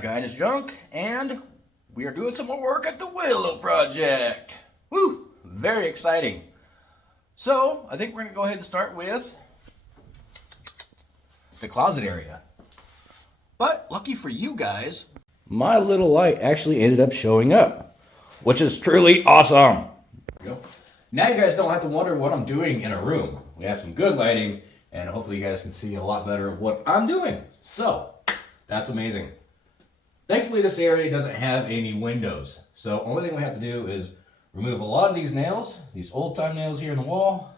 Guy and Junk, and we are doing some more work at the Willow Project. Woo! Very exciting. So, I think we're going to go ahead and start with the closet area. But, lucky for you guys, my little light actually ended up showing up, which is truly awesome. There we go. Now you guys don't have to wonder what I'm doing in a room. We have some good lighting, and hopefully you guys can see a lot better of what I'm doing. So, that's amazing. Thankfully, this area doesn't have any windows. So, only thing we have to do is remove a lot of these nails, these old-time nails here in the wall,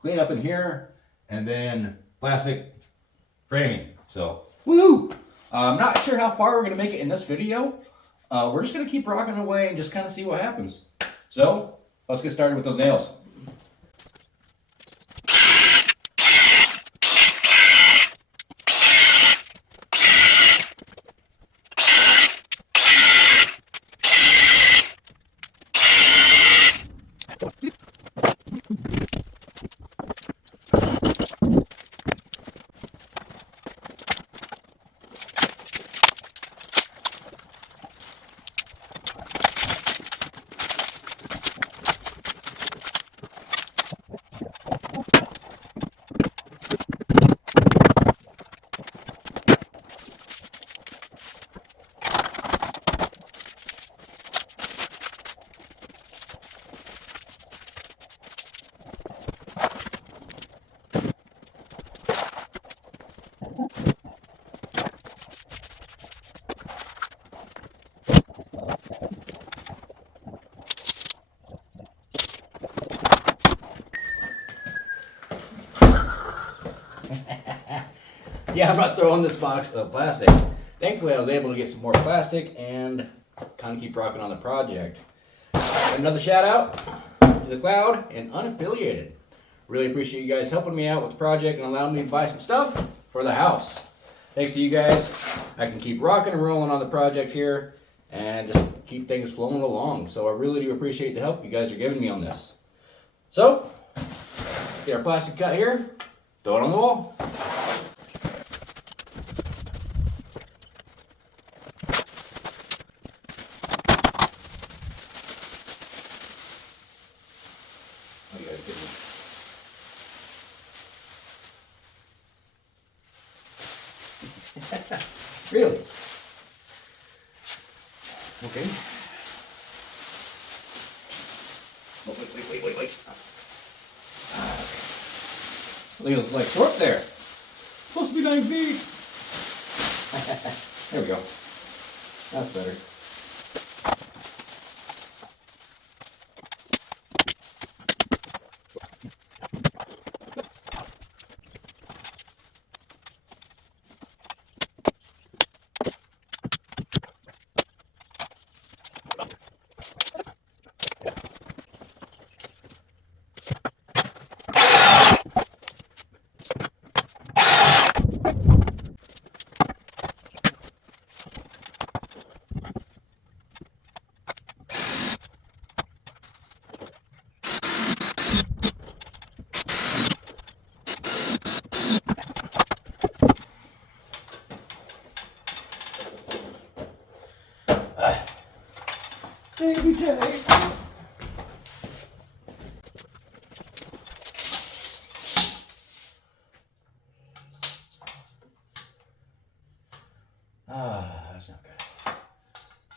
clean up in here, and then plastic framing. So, woo! I'm not sure how far we're going to make it in this video. We're just going to keep rocking away and just kind of see what happens. So, let's get started with those nails. Yeah, I'm not throwing this box of plastic. Thankfully, I was able to get some more plastic and kind of keep rocking on the project. Another shout out to the Cloud and Unaffiliated. Really appreciate you guys helping me out with the project and allowing me to buy some stuff for the house. Thanks to you guys, I can keep rocking and rolling on the project here and just keep things flowing along. So I really do appreciate the help you guys are giving me on this. So, get our plastic cut here, throw it on the wall. Really? Okay. Oh, wait. Look, it looks like short there. Supposed to be 9 feet. There we go. That's better. Baby Jay. That's not good.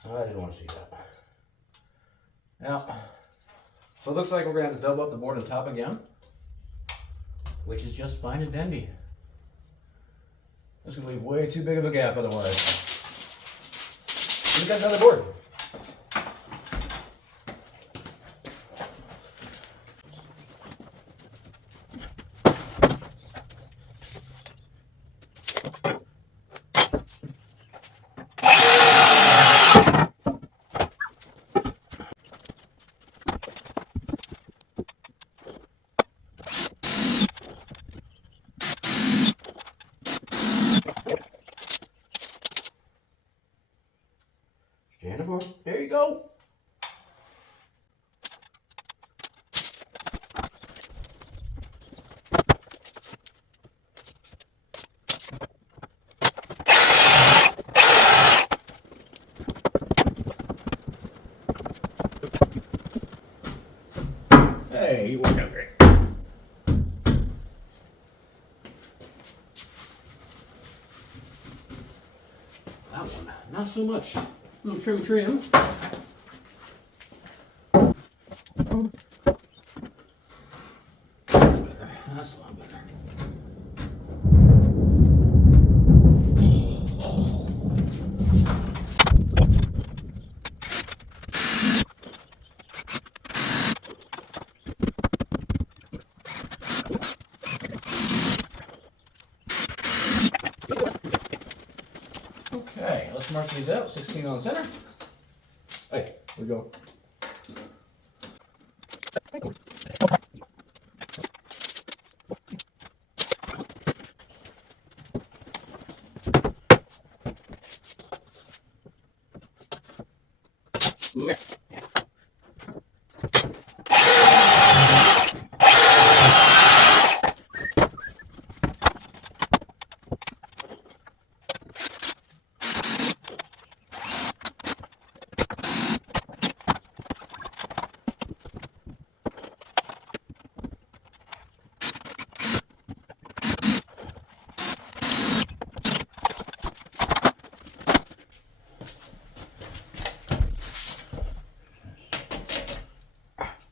I didn't want to see that. Now, so it looks like we're going to have to double up the board on top again, which is just fine and dandy. That's going to leave way too big of a gap otherwise. We got another board. There you go. not so much. A little trim. That's better. That's a lot better. Okay, let's mark these out. 16 on the center. Hey, here we go.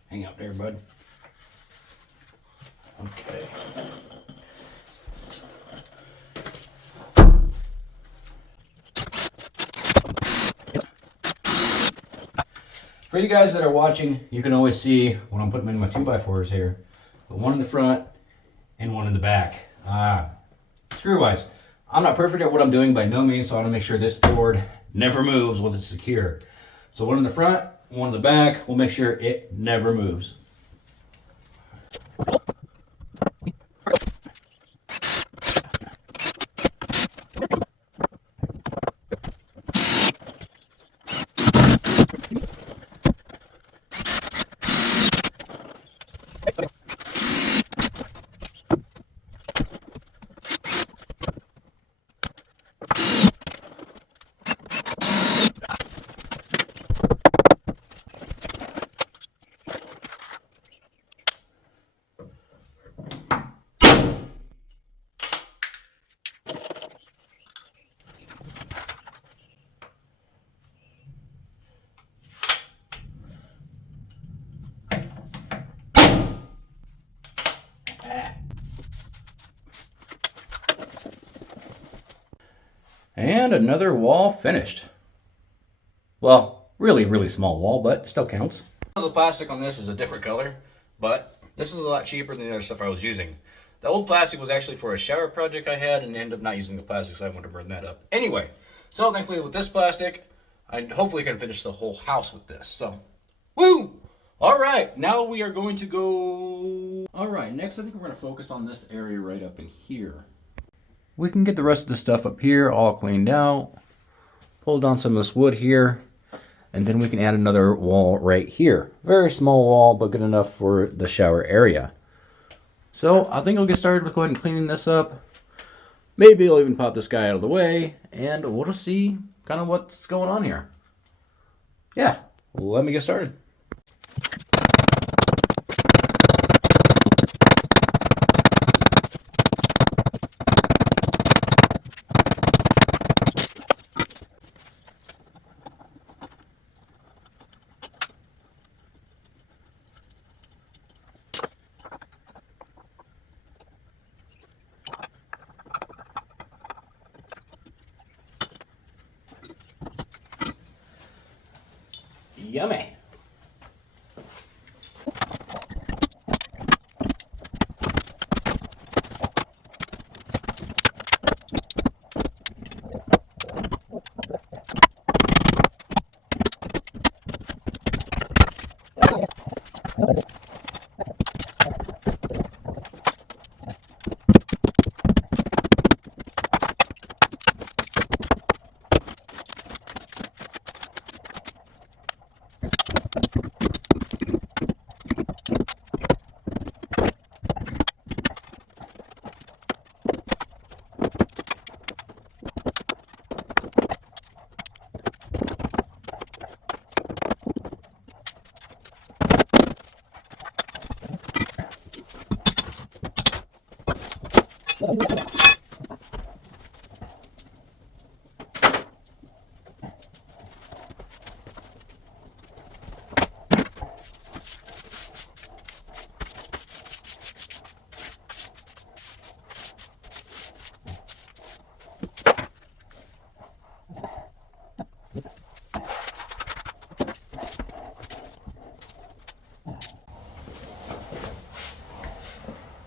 Hang up there, bud. Okay. For you guys that are watching, you can always see when I'm putting in my 2x4s here. But one in the front and one in the back. Screw-wise, I'm not perfect at what I'm doing by no means, so I want to make sure this board never moves once it's secure. So one in the front, one in the back, we'll make sure it never moves. And another wall finished. Well, really small wall, but still counts. The plastic on this is a different color, but this is a lot cheaper than the other stuff I was using. The old plastic was actually for a shower project I had and ended up not using the plastic, so I wanted to burn that up. Anyway, so thankfully with this plastic, I hopefully can finish the whole house with this. So, woo! All right, now we are going to go... All right, next I think we're going to focus on this area right up in here. We can get the rest of the stuff up here all cleaned out. Pull down some of this wood here. And then we can add another wall right here. Very small wall, but good enough for the shower area. So I think I'll get started with going and cleaning this up. Maybe I'll even pop this guy out of the way. And we'll just see kind of what's going on here. Yeah, let me get started. Yummy.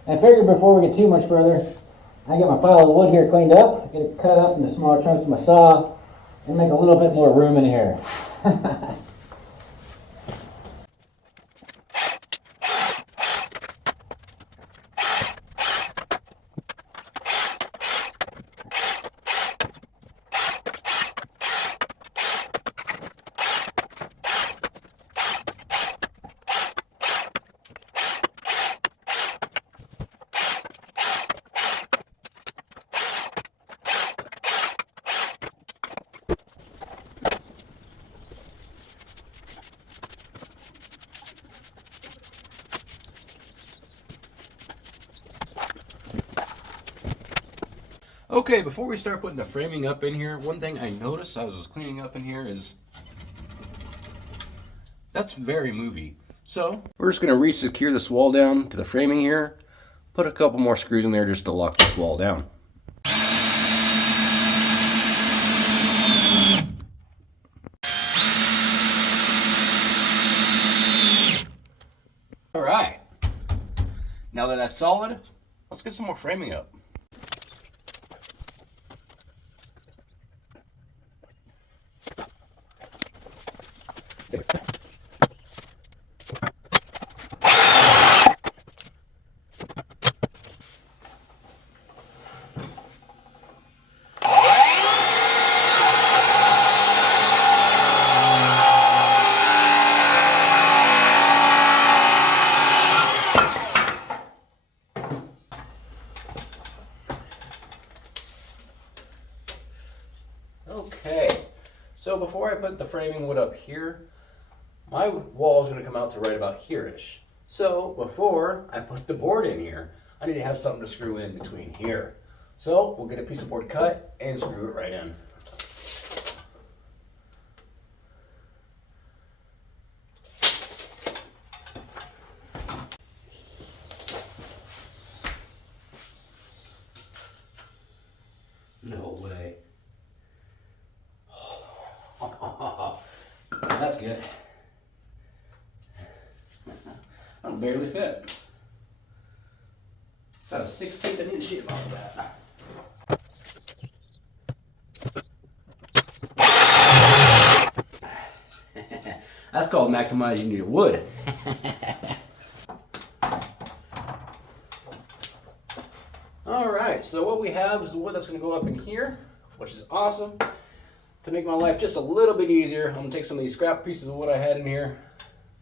I figured before we get too much further, I get my pile of wood here cleaned up, get it cut up into smaller chunks with my saw, and make a little bit more room in here. Okay, before we start putting the framing up in here, one thing I noticed as I was cleaning up in here is that's very movie. So we're just gonna re-secure this wall down to the framing here, put a couple more screws in there just to lock this wall down. All right, now that that's solid, let's get some more framing up. Okay, so before I put the framing wood up here, my wall is going to come out to right about here-ish. So before I put the board in here, I need to have something to screw in between here. So we'll get a piece of board cut and screw it right in. No way. That's good. That'll barely fit. Got a 16th of inch shape off of that. That's called maximizing your wood. Alright, so what we have is the wood that's going to go up in here, which is awesome. To make my life just a little bit easier, I'm going to take some of these scrap pieces of wood I had in here.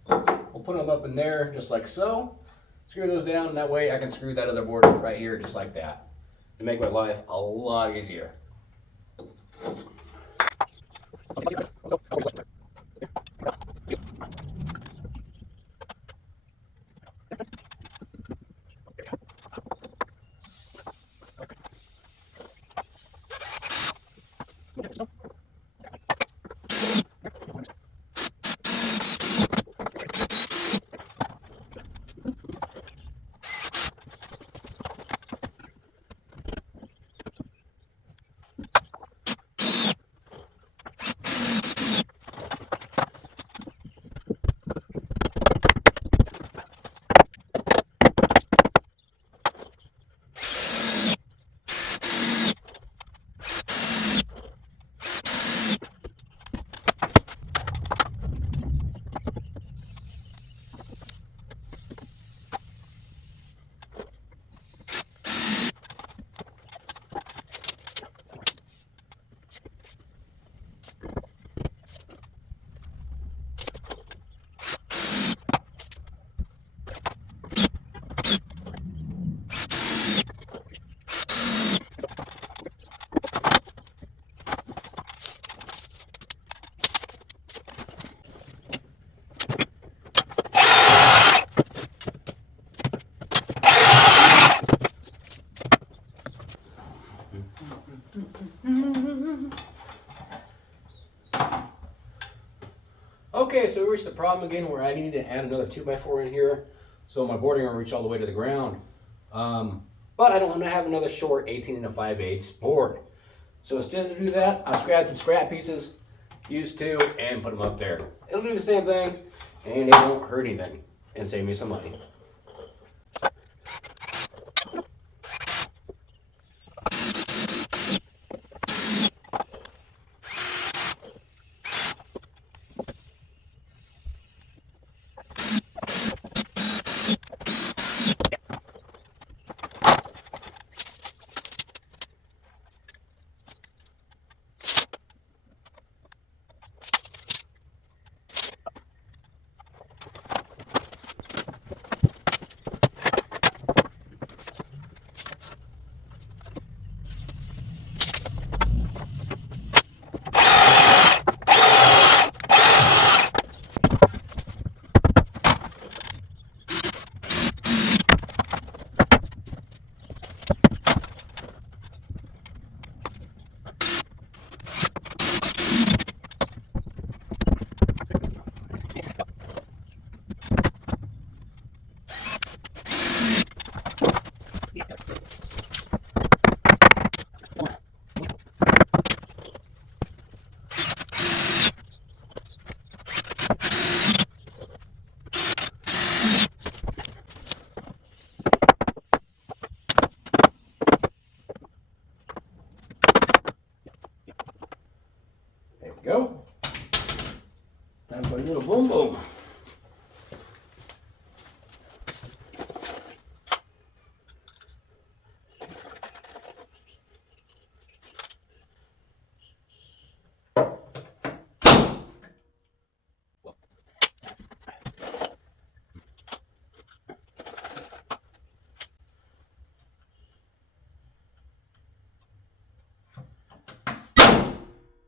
We'll put them up in there just like so. Screw those down, and that way I can screw that other board right here just like that. To make my life a lot easier. Okay, so we reached the problem again where I need to add another 2x4 in here so my boarding will reach all the way to the ground. But I don't want to have another short 18 5/8 board. So instead of do that, I'll grab some scrap pieces, use two, and put them up there. It'll do the same thing, and it won't hurt anything, and save me some money. Boom.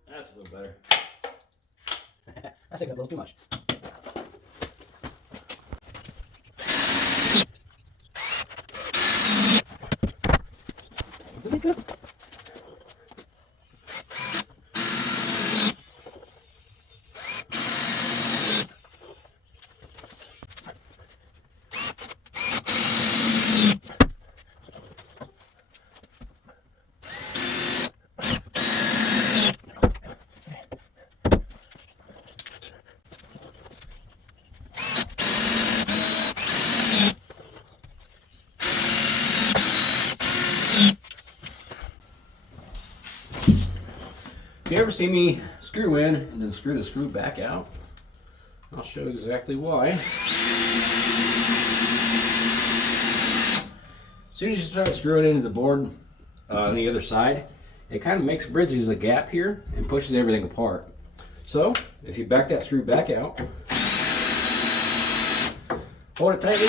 That's a little better. That's taking a little too much. Really good. If you ever see me screw in and then screw the screw back out, I'll show you exactly why. As soon as you start screwing into the board on the other side, it kind of bridges a gap here and pushes everything apart. So if you back that screw back out, hold it tightly,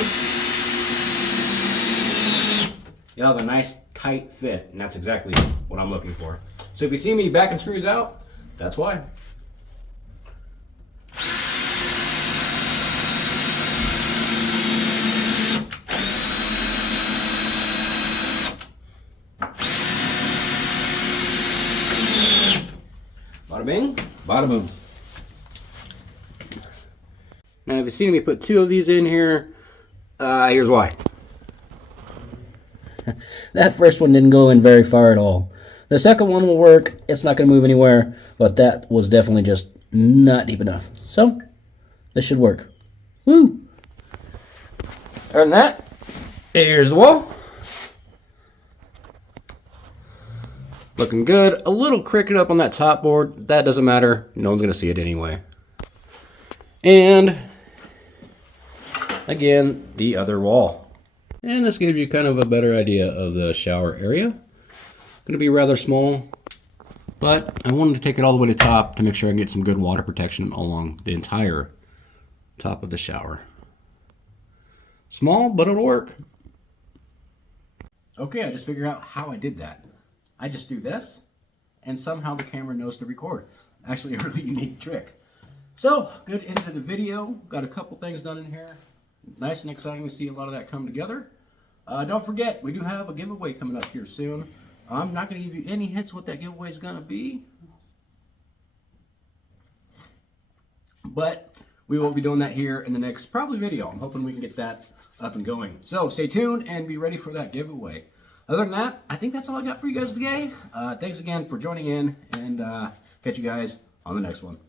you'll have a nice tight fit, and that's exactly what I'm looking for. So if you see me backing screws out, that's why. Bada bing, bada boom. Now if you see me put 2 of these in here, here's why. That first one didn't go in very far at all. The second one will work. It's not going to move anywhere, but that was definitely just not deep enough. So, this should work. Woo! Other than that, here's the wall. Looking good. A little crooked up on that top board. That doesn't matter. No one's going to see it anyway. And, again, the other wall. And this gives you kind of a better idea of the shower area. Going to be rather small, but I wanted to take it all the way to the top to make sure I can get some good water protection along the entire top of the shower. Small, but it'll work. Okay, I just figured out how I did that. I just do this, and somehow the camera knows to record. Actually, a really unique trick. So, good end of the video. Got a couple things done in here. Nice and exciting to see a lot of that come together. Don't forget, we do have a giveaway coming up here soon. I'm not going to give you any hints what that giveaway is going to be, but we will be doing that here in the next probably video. I'm hoping we can get that up and going. So stay tuned and be ready for that giveaway. Other than that, I think that's all I got for you guys today. Thanks again for joining in, and catch you guys on the next one.